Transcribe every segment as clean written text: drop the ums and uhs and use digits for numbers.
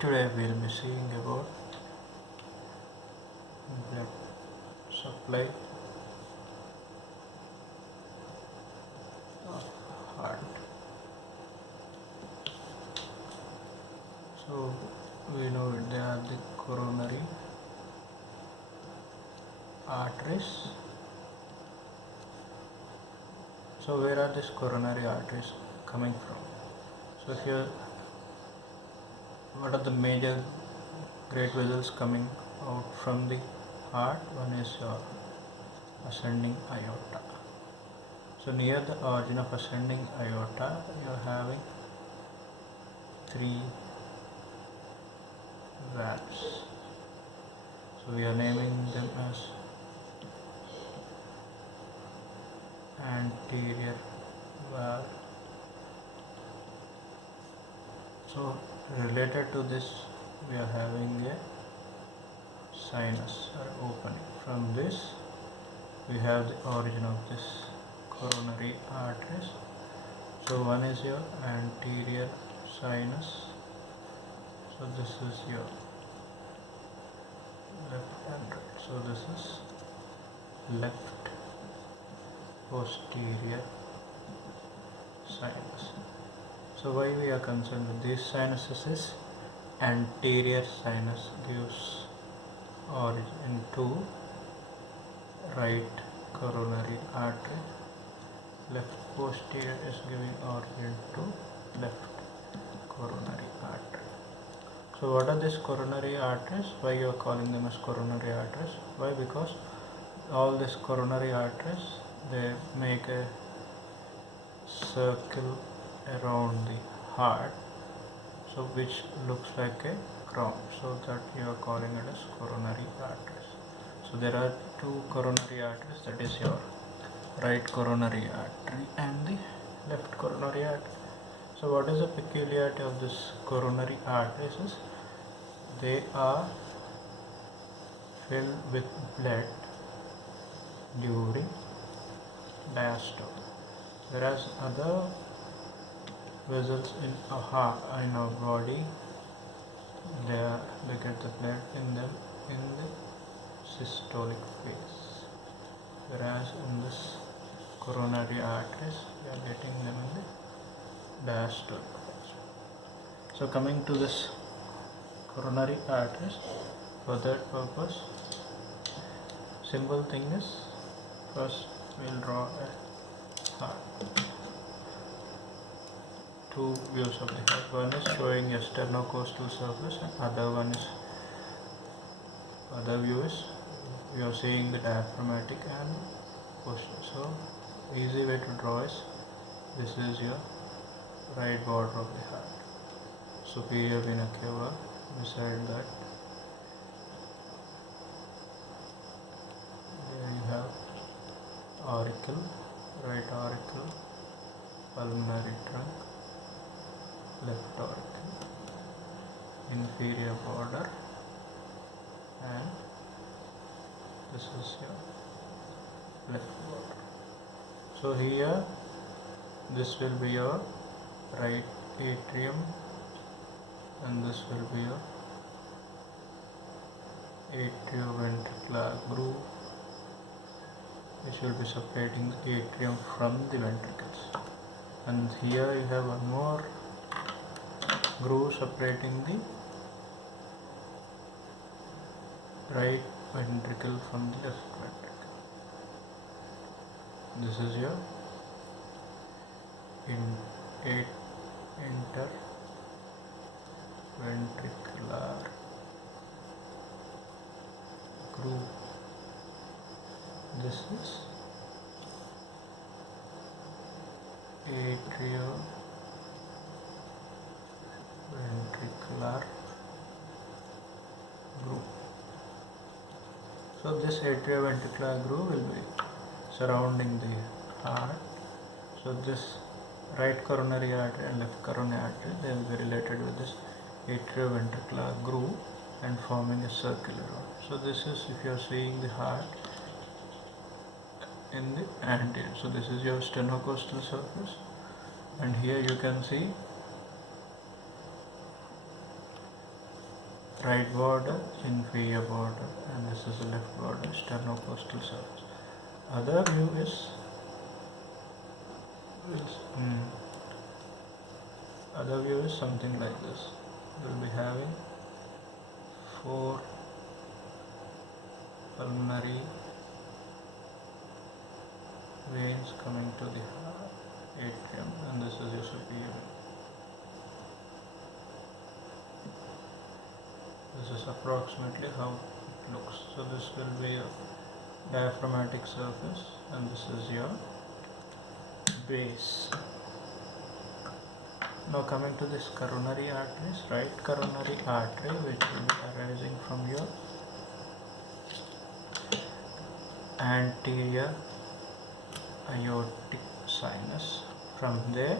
Today we will be seeing about blood supply of heart. So we know they are the coronary arteries. So where are these coronary arteries coming from? So here, what are the major great vessels coming out from the heart? One is your ascending aorta. So near the origin of ascending aorta, you are having three valves. So we are naming them as anterior valve. So related to this, we are having a sinus or opening. From this, we have the origin of this coronary arteries. So one is your anterior sinus. So this is your left and right. So this is left posterior sinus. So why we are concerned with these sinuses is anterior sinus gives origin to right coronary artery. Left posterior is giving origin to left coronary artery. So what are these coronary arteries? Why you are calling them as coronary arteries? Why? Because all these coronary arteries, they make a circle around the heart, so which looks like a crown, so that you are calling it as coronary arteries. So there are two coronary arteries, that is your right coronary artery and the left coronary artery. So what is the peculiarity of this coronary arteries is they are filled with blood during diastole, whereas other vessels in our body, they get the blood in them in the systolic phase, whereas in this coronary arteries we are getting them in the diastolic phase. So coming to this coronary arteries, for that purpose, simple thing is, first we will draw a heart. Two views of the heart. One is showing a sternocostal surface and other view is we are seeing the diaphragmatic and posterior. So easy way to draw is, this is your right border of the heart, superior vena cava. Beside that, there you have auricle, right auricle, pulmonary trunk, left auricle, inferior border, and this is your left border. So here, this will be your right atrium and this will be your atrioventricular groove, which will be separating the atrium from the ventricles. And here you have one more groove separating the right ventricle from the left ventricle. This is your interventricular groove. This is atrioventricular groove. So this atrioventricular groove will be surrounding the heart. So this right coronary artery and left coronary artery, they will be related with this atrioventricular groove and forming a circle around. So this is, if you are seeing the heart in the anterior, so this is your sternocostal surface, and here you can see right border, inferior border, and this is the left border, sternocostal surface. Other view is other view is something like this. We'll be having 4 pulmonary veins coming to the atrium, and this is your superior. This is approximately how it looks. So this will be your diaphragmatic surface, and this is your base. Now coming to this coronary arteries, right coronary artery, which will be arising from your anterior aortic sinus. From there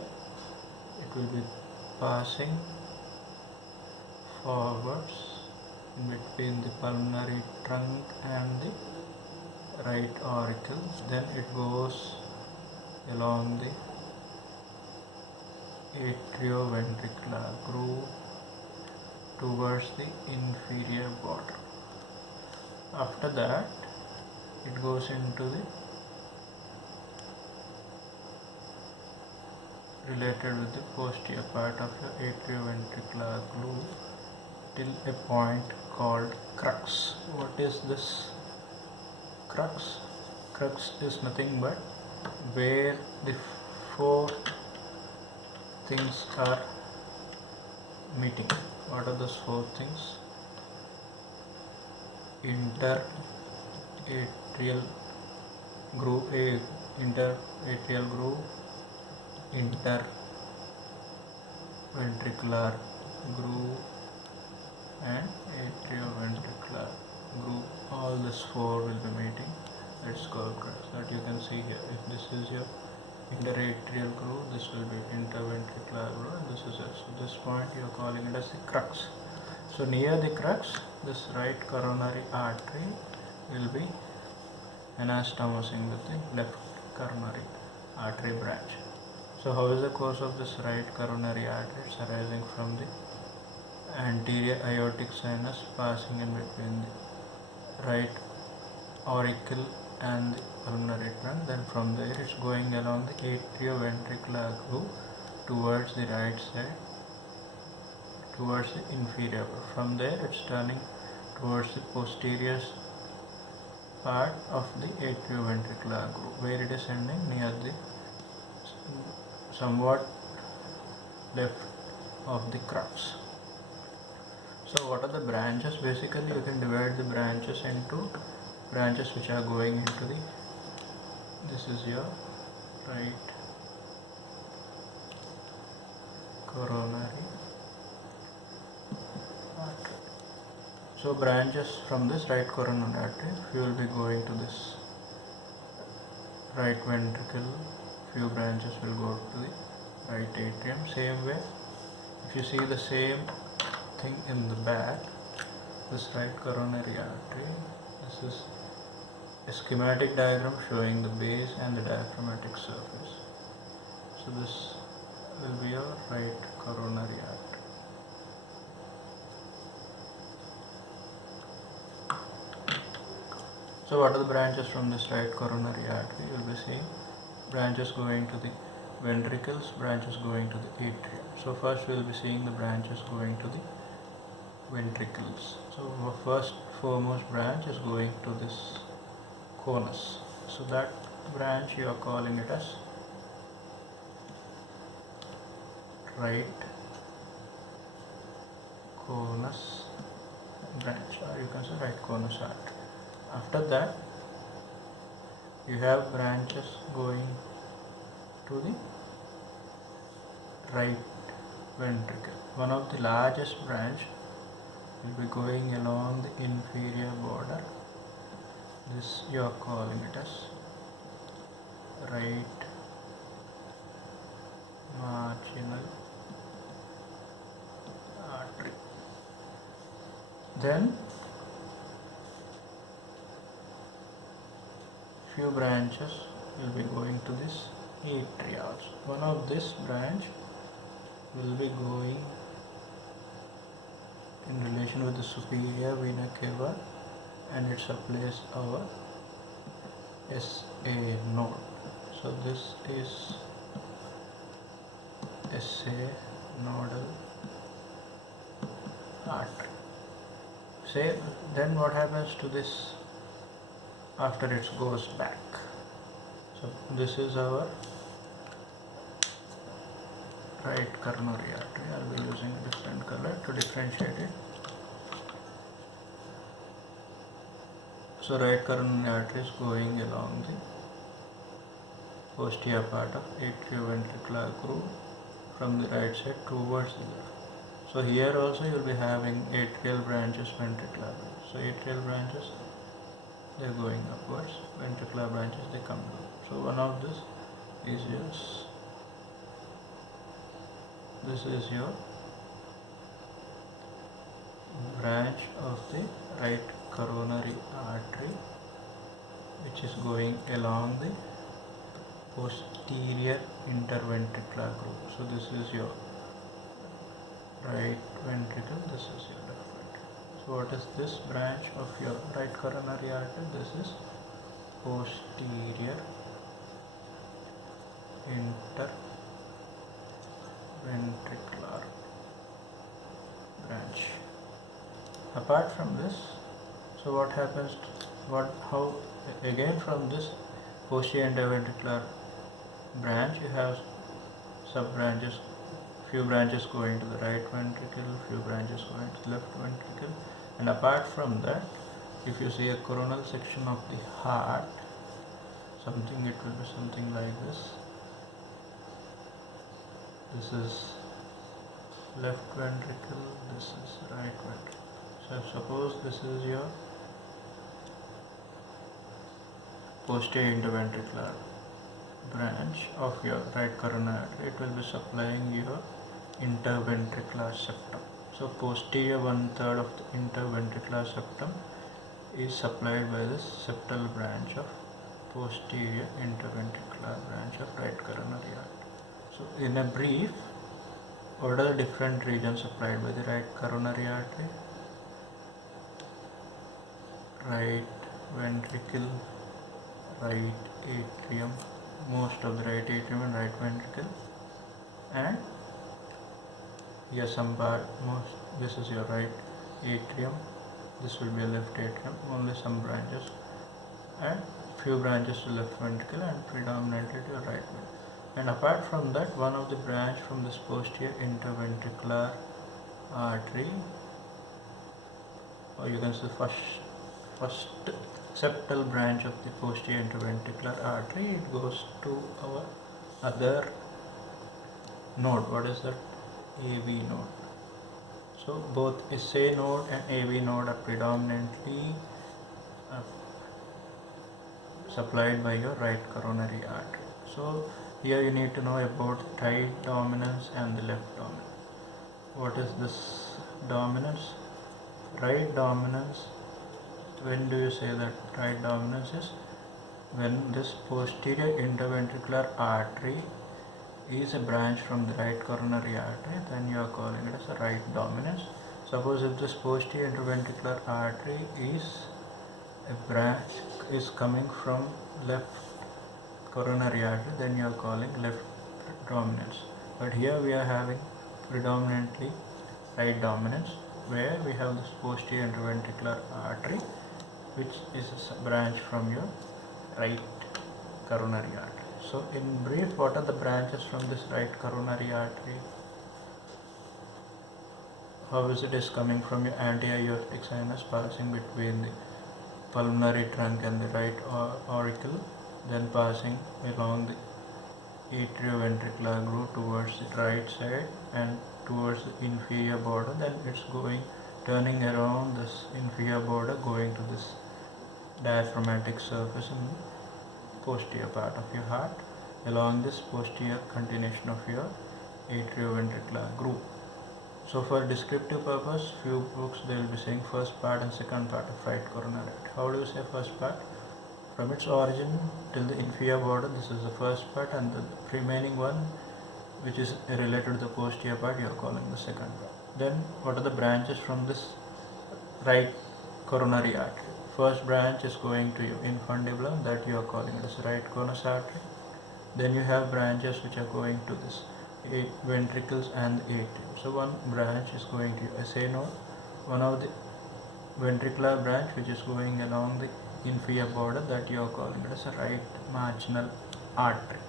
it will be passing forwards in between the pulmonary trunk and the right auricle. Then it goes along the atrioventricular groove towards the inferior border. After that it goes into the related with the posterior part of your atrioventricular groove till a point called crux. What is this crux? Crux is nothing but where the 4 things are meeting. What are those 4 things? Interatrial groove, interatrial groove, interventricular groove, and atrioventricular groove. All these 4 will be meeting. Let's call crux. That you can see here. If this is your interatrial groove, this will be interventricular groove, and this is it. So this point you are calling it as the crux. So near the crux, this right coronary artery will be anastomosing with the left coronary artery branch. So how is the course of this right coronary artery? It's arising from the anterior aortic sinus, passing in between the right auricle and the pulmonary trunk. Then from there it's going along the atrioventricular groove towards the right side, towards the inferior. From there it's turning towards the posterior part of the atrioventricular groove, where it is ending near the somewhat left of the crux. So what are the branches? Basically you can divide the branches into branches which are going into the, this is your right coronary artery. So branches from this right coronary artery, you will be going to this right ventricle, few branches will go to the right atrium. Same way, if you see the same thing in the back, this right coronary artery, this is a schematic diagram showing the base and the diaphragmatic surface. So this will be your right coronary artery. So what are the branches from this right coronary artery? You will be seeing branches going to the ventricles, branches going to the atrium. So first we will be seeing the branches going to the ventricles. So our first foremost branch is going to this conus. So that branch you are calling it as right conus branch, or you can say right conus artery. After that you have branches going to the right ventricle. One of the largest branch will be going along the inferior border. This you are calling it as right marginal artery. Then few branches will be going to this atrial. One of this branch will be going in relation junction with the superior vena cava, and it supplies our SA node. So this is SA nodal artery. Say, then what happens to this after it goes back? So this is our right coronary artery. I'll be using a different color to differentiate it. So right coronary artery is going along the posterior part of atrioventricular groove from the right side towards the left. So here also you will be having atrial branches, ventricular branches. So atrial branches, they are going upwards, ventricular branches, they come down. So one of this is yours. This is your branch of the right coronary artery, which is going along the posterior interventricular groove. So this is your right ventricle, this is your left ventricle. So what is this branch of your right coronary artery? This is posterior interventricular branch. Apart from this, so what happens, how again from this posterior interventricular branch you have sub branches, few branches going to the right ventricle, few branches going to the left ventricle, and apart from that, if you see a coronal section of the heart, it will be something like this. This is left ventricle, this is right ventricle. So suppose this is your posterior interventricular branch of your right coronary artery, it will be supplying your interventricular septum. So posterior 1/3 of the interventricular septum is supplied by this septal branch of posterior interventricular branch of right coronary artery. So in a brief, what are the different regions supplied by the right coronary artery? Right ventricle, right atrium, most of the right atrium and right ventricle, and here some part, this is your right atrium, this will be a left atrium, only some branches, and few branches to left ventricle and predominantly to your right ventricle. And apart from that, one of the branch from this posterior interventricular artery, or you can say first septal branch of the posterior interventricular artery, it goes to our other node. What is that? AV node. So both SA node and AV node are predominantly supplied by your right coronary artery. So here you need to know about right dominance and the left dominance. What is this dominance? Right dominance, when do you say that right dominance is? When this posterior interventricular artery is a branch from the right coronary artery, then you are calling it as a right dominance. Suppose if this posterior interventricular artery is a branch is coming from left coronary artery, then you are calling left dominance. But here we are having predominantly right dominance, where we have this posterior interventricular artery, which is a branch from your right coronary artery. So in brief, what are the branches from this right coronary artery? How is it coming from your anterior aortic sinus, passing between the pulmonary trunk and the right auricle, then passing along the atrioventricular groove towards the right side and towards the inferior border, then it's turning around this inferior border, going to this diaphragmatic surface in the posterior part of your heart, along this posterior continuation of your atrioventricular groove. So for descriptive purpose, few books they will be saying first part and second part of right coronary artery. How do you say first part? From its origin till the inferior border, this is the first part, and the remaining one, which is related to the posterior part, you are calling the second part. Then what are the branches from this right coronary artery. First branch is going to your infundibulum, that you are calling it as right conus artery. Then you have branches which are going to this ventricles and atrium. So one branch is going to SA node, one of the ventricular branch which is going along the inferior border, that you are calling it as a right marginal artery.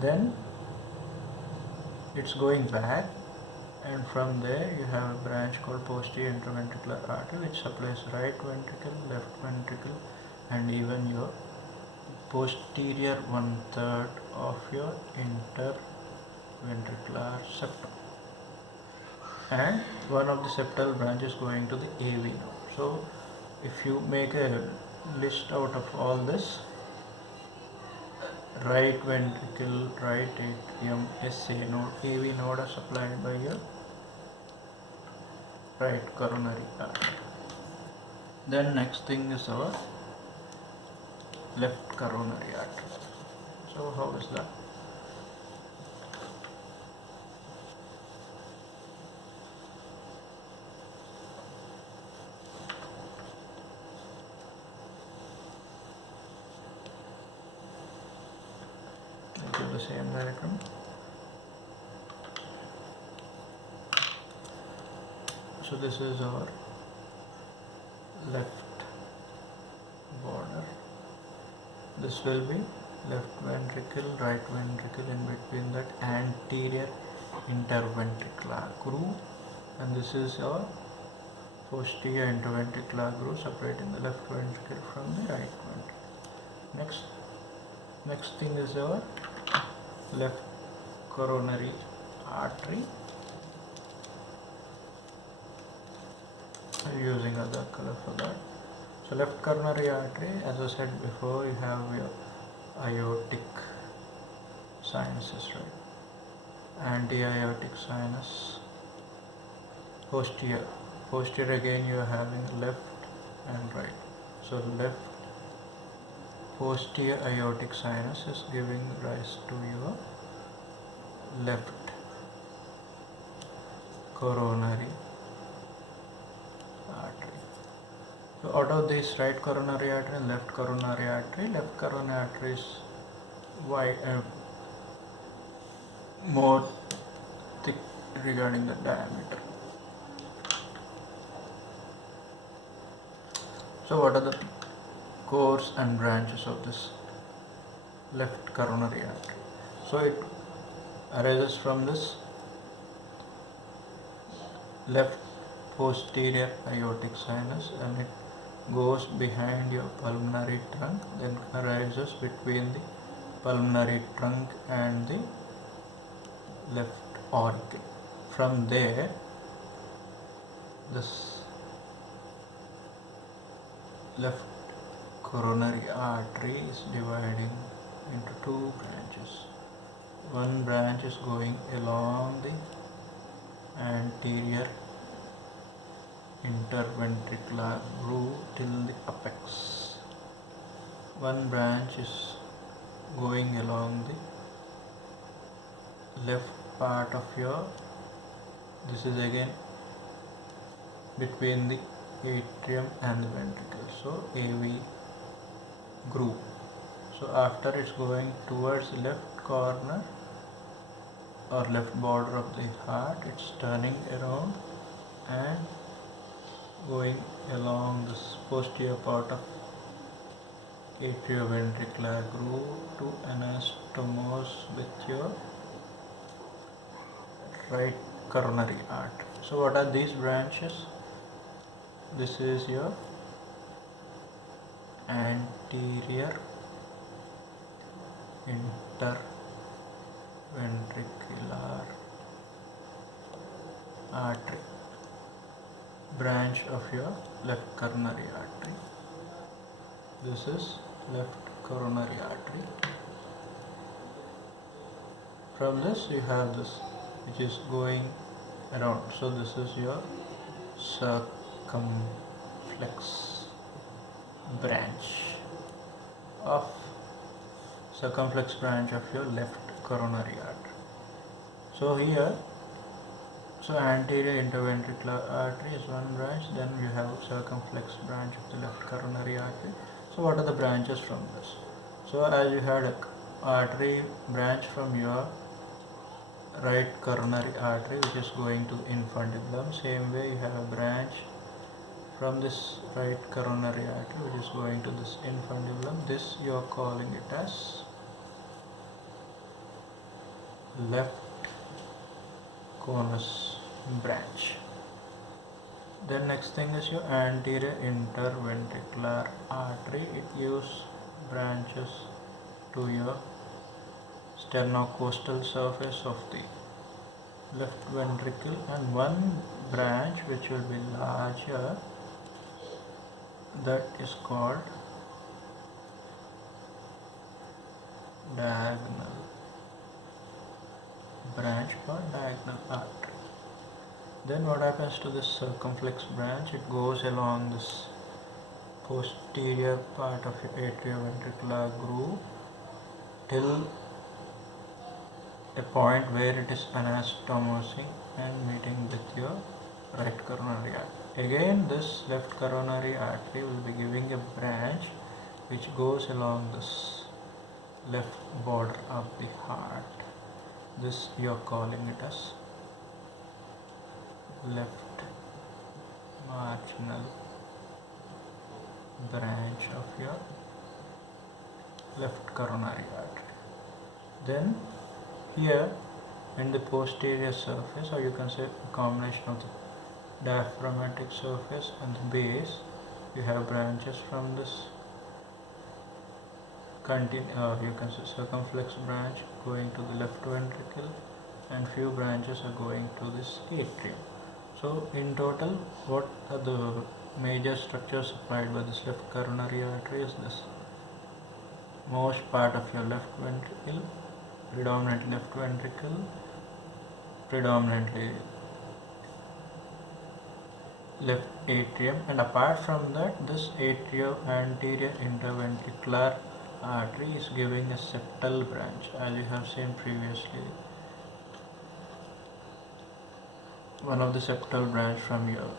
Then it's going back, and from there you have a branch called posterior interventricular artery which supplies right ventricle, left ventricle, and even your posterior 1/3 of your interventricular septum, and one of the septal branches going to the AV node. So if you make a list out of all this, right ventricle, right atrium, SA node, AV node are supplied by your right coronary artery. Then next thing is our left coronary artery. So how is that? I give the same diagram. So this is our left border. This will be left ventricle, right ventricle, in between that anterior interventricular groove, and this is our posterior interventricular groove separating the left ventricle from the right ventricle. Next thing is our left coronary artery. I'm using other color for that. So left coronary artery, as I said before, you have your aortic sinuses, right? Anti-aortic sinus, posterior. Posterior again you are having left and right. So left posterior aortic sinus is giving rise to your left coronary artery. So out of this right coronary artery and left coronary artery is wide, more thick regarding the diameter. So what are the cores and branches of this left coronary artery? So it arises from this left posterior aortic sinus, and it goes behind your pulmonary trunk, then arises between the pulmonary trunk and the left auricle. From there, this left coronary artery is dividing into two branches. One branch is going along the anterior interventricular groove till the apex. One branch is going along the left part of your, this is again between the atrium and the ventricle, so AV groove. So after it's going towards the left corner or left border of the heart, it's turning around and going along this posterior part of atrioventricular groove to anastomose with your right coronary artery. So what are these branches? This is your anterior interventricular artery, branch of your left coronary artery. This is left coronary artery. From this you have this which is going around. So this is your circumflex branch of your left coronary artery. So here So anterior interventricular artery is one branch, then you have circumflex branch of the left coronary artery. So what are the branches from this? So as you had a artery branch from your right coronary artery which is going to infundibulum, same way you have a branch from this right coronary artery which is going to this infundibulum. This you are calling it as left conus branch. Then next thing is your anterior interventricular artery. It gives branches to your sternocostal surface of the left ventricle, and one branch which will be larger, that is called diagonal branch or diagonal artery. Then what happens to this circumflex branch? It goes along this posterior part of your atrioventricular groove till a point where it is anastomosing and meeting with your right coronary artery. Again, this left coronary artery will be giving a branch which goes along this left border of the heart. This you are calling it as left marginal branch of your left coronary artery. Then here in the posterior surface, or you can say a combination of the diaphragmatic surface and the base, you have branches from this you can say circumflex branch going to the left ventricle, and few branches are going to this atrium. So in total, what are the major structures supplied by this left coronary artery is this: most part of your left ventricle, predominantly left ventricle, predominantly left atrium, and apart from that, this anterior interventricular artery is giving a septal branch, as you have seen previously. One of the septal branch from your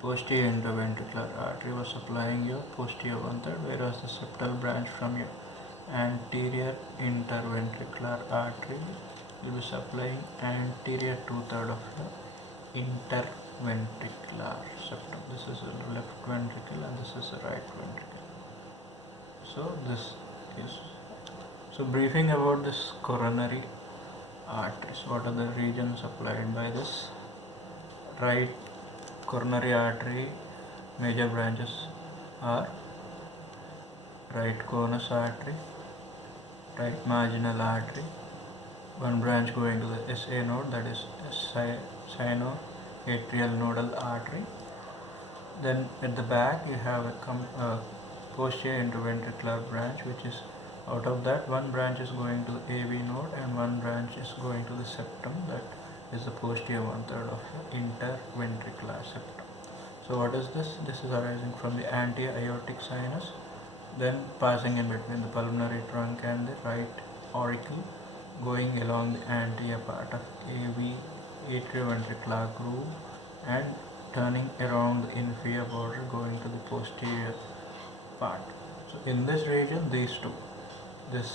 posterior interventricular artery was supplying your posterior 1/3, whereas the septal branch from your anterior interventricular artery will be supplying anterior 2/3 of your interventricular septum. This is the left ventricle and this is the right ventricle. So this is, so briefing about this coronary arteries. What are the regions supplied by this right coronary artery? Major branches are right conus artery, right marginal artery, one branch going to the SA node, that is sinoatrial nodal artery. Then at the back you have a posterior interventricular branch, which is, out of that, one branch is going to the AV node and one branch is going to the septum, that is the posterior 1/3 of your interventricular septum. So what is this? This is arising from the anterior aortic sinus, then passing in between the pulmonary trunk and the right auricle, going along the anterior part of AV atrioventricular groove and turning around the inferior border, going to the posterior part. So in this region, these two, this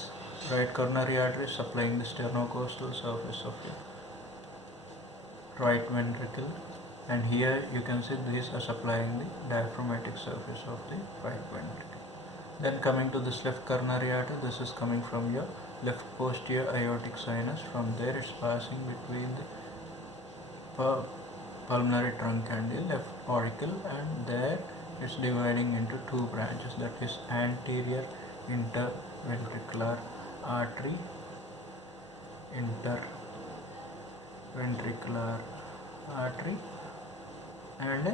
right coronary artery is supplying the sternocostal surface of your right ventricle, and here you can see these are supplying the diaphragmatic surface of the right ventricle. Then coming to this left coronary artery, this is coming from your left posterior aortic sinus. From there it's passing between the pulmonary trunk and the left auricle, and there it's dividing into two branches, that is anterior interventricular artery, and